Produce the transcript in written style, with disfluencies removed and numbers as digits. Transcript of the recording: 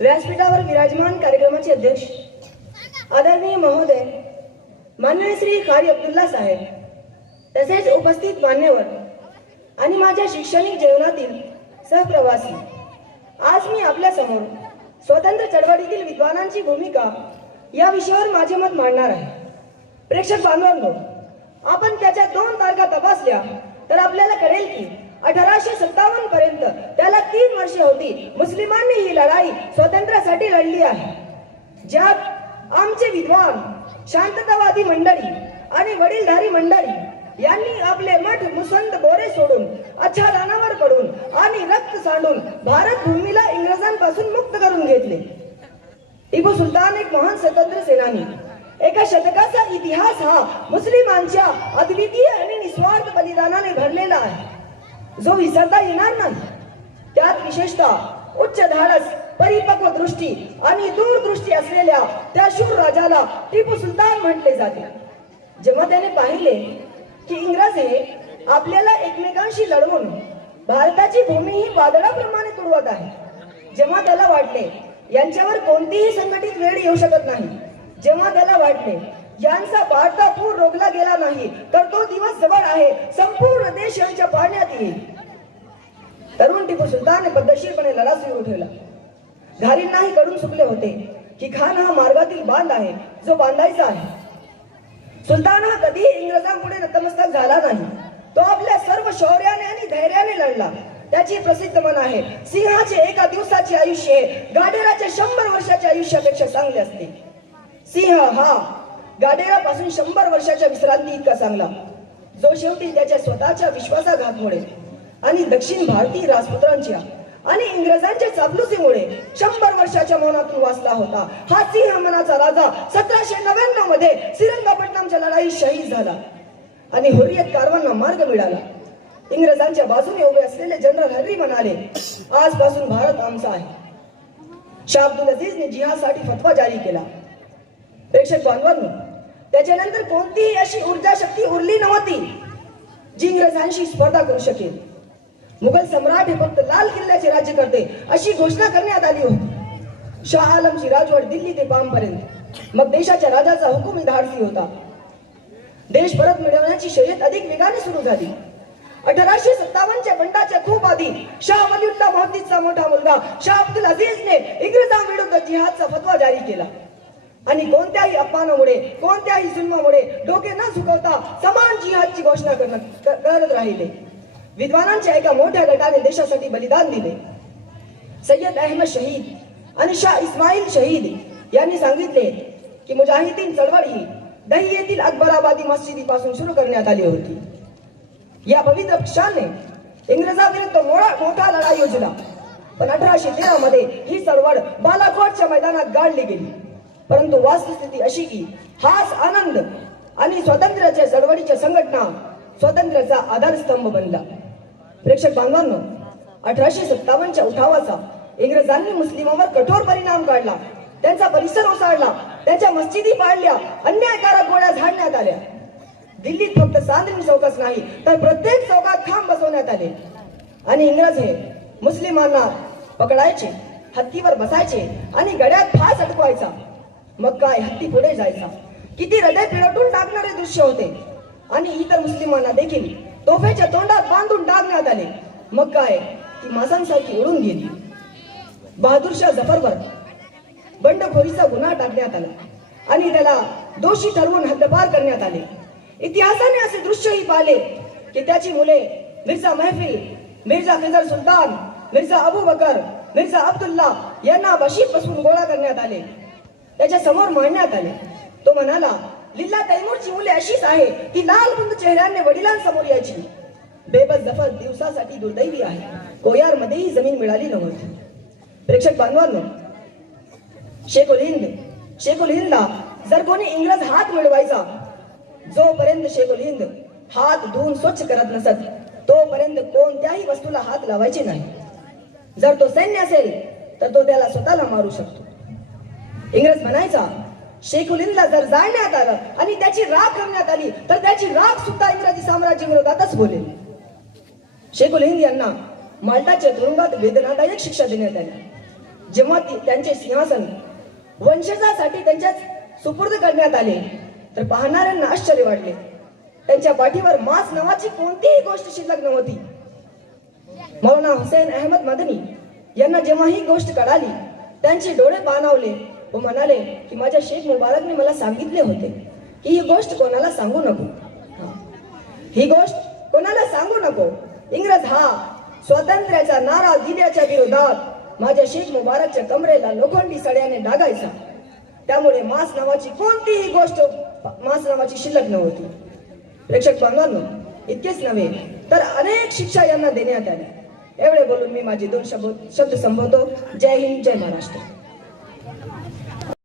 व्यासपीठावर विराजमान कार्यक्रमाचे अध्यक्ष आदरणीय महोदय माननीय श्री कारी अब्दुल्ला साहेब, तसेच उपस्थित मान्यवर आणि माझ्या शैक्षणिक जीवनातील सहप्रवासी, आज मी आपल्या समोर स्वतंत्र चळवळीतील विद्वानांची भूमिका या विषयावर माझे मत मांडणार आहे. प्रेक्षक बांधवांनो, आपण त्याच्या 2 तारखा तपासल्या तर आपल्याला कळेल की 1857 पर्यंत त्याला 3 वर्षे होती. मुस्लिमांनी ही लढाई स्वातंत्र्यासाठी लढली आहे, ज्यात आमचे विद्वान, शांततावादी मंडळी आणि वडीलधारी मंडळी यांनी आपले मठ मुसंत बोरे सोडून, अच्छादनावर पडून आणि रक्त सांडून भारत भूमीला इंग्रजांपासून मुक्त करून घेतले. टिपू सुलतान एक महान स्वतंत्र सेनानी, एका शतकाचा इतिहास हा मुस्लिमांच्या अद्वितीय आणि निस्वार्थ बलिदानाने भरलेला आहे, जो विसरता येणार नाही. त्यात विशेषतः उच्च धाडस, परिपक्व दृष्टी आणि दूरदृष्टी असलेल्या त्या शूर राजाला टिपू सुलतान म्हटले जाते. जेव्हा त्याने पाहिले की इंग्रज हे आपल्याला एकमेकांशी लढवून भारताची भूमी ही वादळाप्रमाणे तुडवत आहे, जेव्हा त्याला वाटले यांच्यावर कोणतीही संघटित वेळ येऊ शकत नाही, जेव्हा त्याला वाटले यांचा वाढता पूर रोखला गेला नाही तर तो दिवस जवळ आहे, संपूर्ण देश यांच्या पाण्यात येईल, तरुण टिपू सुलतानने पद्धतशीरपणे लढा सुरू ठेवला. घारींनाही कळून चुकले होते की खान हा मार्गातील बांध आहे, जो बांधायचा आहे. सुलतान हा कधीही इंग्रजांपुढे नतमस्तक झाला नाही. तो आपल्या सर्व शौर्याने आणि धैर्याने लढला. त्याची प्रसिद्ध म्हण आहे, सिंहाचे एका दिवसाचे आयुष्य गाडेराच्या 100 वर्षाच्या आयुष्यापेक्षा चांगले असते. सिंह हा गाडेरापासून 100 वर्षाच्या विश्रांती इतका चांगला, जो शेवटी त्याच्या स्वतःच्या विश्वासाघातामुळे आणि दक्षिण भारतीय राजपुत्रांच्या आणि इंग्रजांच्या चापलुसीमुळे 100 वर्षाच्या मौनातून वाचला होता. हा सिंह मनाचा राजा 1799 मध्ये श्रीरंगपट्टणमच्या लढाईत शहीद झाला आणि हुर्रियत कारवांना मार्ग मिळाला. इंग्रजांच्या बाजूने उभे असलेले जनरल हरी म्हणाले, आजपासून भारत आमचा आहे. शाह अब्दुल अजीजने जिहादसाठी फतवा जारी केला. प्रेक्षक बांधवांनो, त्याच्यानंतर कोणतीही अशी ऊर्जा शक्ती उरली नव्हती जी इंग्रजांशी स्पर्धा करू शकेल. मुघल सम्राट हे फक्त लाल किल्ल्याचे राज्य करते अशी घोषणा करण्यात आली होती. शाह आलमची राजवट दिल्ली ते पाम पर्यंत. मग देशाच्या राजाचा हुकूमही धाडसी होता. देश परत मिळवण्याची शर्यत अधिक वेगाने सुरू झाली. 1857च्या बंडाच्या खूप आधी शाह वलीउल्लाह मोहद्दीसचा मोठा मुलगा शाह अब्दुल अजीजने इंग्रजांविरुद्ध जिहादचा फतवा जारी केला आणि कोणत्याही अपमानामुळे, कोणत्याही जुलमामुळे डोके न झुकवता समान जिहादची घोषणा करत राहिले. विद्वानांच्या एका मोठ्या गटाने देशासाठी बलिदान दिले. सय्यद अहमद शहीद आणि शाह इस्माईल शहीद यांनी सांगितले की मुजाहिदीन चळवळ ही दही येथील अकबराबादी मस्जिदीपासून सुरू करण्यात आली होती. या पवित्र पक्षाने इंग्रजांविरुद्ध मोठा लढा योजला, पण 1813 मध्ये ही चळवळ बालाकोटच्या मैदानात गाडली गेली. परंतु वास्तुस्थिती अशी की हाच आनंद आणि स्वातंत्र्याच्या चळवळीच्या संघटना स्वातंत्र्याचा आधारस्तंभ बनला. प्रेक्षक बांधवांनो, 1857च्या उठावाचा इंग्रजांनी मुस्लिमांवर कठोर परिणाम काढला. त्यांचा परिसर ओसाडला, त्यांच्या मस्जिदी पाडल्या, अन्यायकारक गोळ्या झाडण्यात आल्या. दिल्लीत फक्त चांदणी चौकच नाही तर प्रत्येक चौकात खांब बसवण्यात आले आणि इंग्रज हे मुस्लिमांना पकडायचे, हत्तीवर बसायचे आणि गड्यात फास अडकवायचा. मग काय, हत्ती पुढे जायचा. किती हृदय पिळवटून टाकणारे दृश्य होते. आणि इतर मुस्लिमांना देखील तोफेच्या तोंडात बांधून टाकण्यात आले. मग काय, ती मासांसारखी उडून गेली. बहादूर शाह जफरवर बंडखोरीचा गुन्हा टाकण्यात आला आणि त्याला दोषी ठरवून हद्दपार करण्यात आले. इतिहासाने असे दृश्यही पाहिले की त्याची मुले मिर्झा महफिल, मिर्झा खिजर सुलतान, मिर्झा अबू बकर, मिर्झा अब्दुल्ला यांना बशीत बसून गोळा करण्यात आले, त्याच्या समोर मांडण्यात आले. तो म्हणाला, लिल्ला तैमूरची मुले अशीच आहे, ती लाल बुंद चेहऱ्याने वडिलांसमोर यायची. बेबस जफर दिवसासाठी दुर्दैवी आहे, कोयार मध्येही जमीन मिळाली नव्हती. प्रेक्षक बांधवांनो, शेखुल हिंदला जर कोणी इंग्रज हात मिळवायचा, जोपर्यंत शेखुल हिंद हात धुवून स्वच्छ करत नसत तोपर्यंत कोणत्याही वस्तूला हात लावायचे नाही. जर तो सैन्य असेल तर तो त्याला स्वतःला मारू शकतो. इंग्रज म्हणायचा, शेखुल हिंदला जर जाळण्यात आलं आणि त्याची राख करण्यात आली तर त्याची राख सुद्धा इंग्रजी साम्राज्य विरोधातच बोलेल. शेखुल हिंद यांना माल्टाच्या तुरुंगात वेदनादायक शिक्षा देण्यात आली. जेव्हा त्यांचे सिंहासन वंशजासाठी त्यांच्या सुपूर्द करण्यात आले तर पाहणाऱ्यांना आश्चर्य वाटले. त्यांच्या पाठीवर मांस नावाची कोणतीही गोष्ट शिल्लक नव्हती. मौलाना हुसेन अहमद मदनी यांना जेव्हा ही गोष्ट कळाली त्यांचे डोळे पाणावले व म्हणाले की माझ्या शेख मुबारकने मला सांगितले होते की ही गोष्ट कोणाला सांगू नको. ही गोष्ट कोणाला सांगू नको. इंग्रज हा स्वातंत्र्याचा नारा दिल्याच्या विरोधात माझ्या शेख मुबारकच्या कमरेला लोखंडी सळ्याने डागायचा. त्यामुळे मांस नावाची कोणतीही गोष्ट मांस नावाची शिल्लक नव्हती. प्रेक्षक बांधवांनो, इतकेच नव्हे तर अनेक शिक्षा यांना देण्यात आल्या. एवढे बोलून मी माझे 2 शब्द संबोधतो. जय हिंद, जय महाराष्ट्र.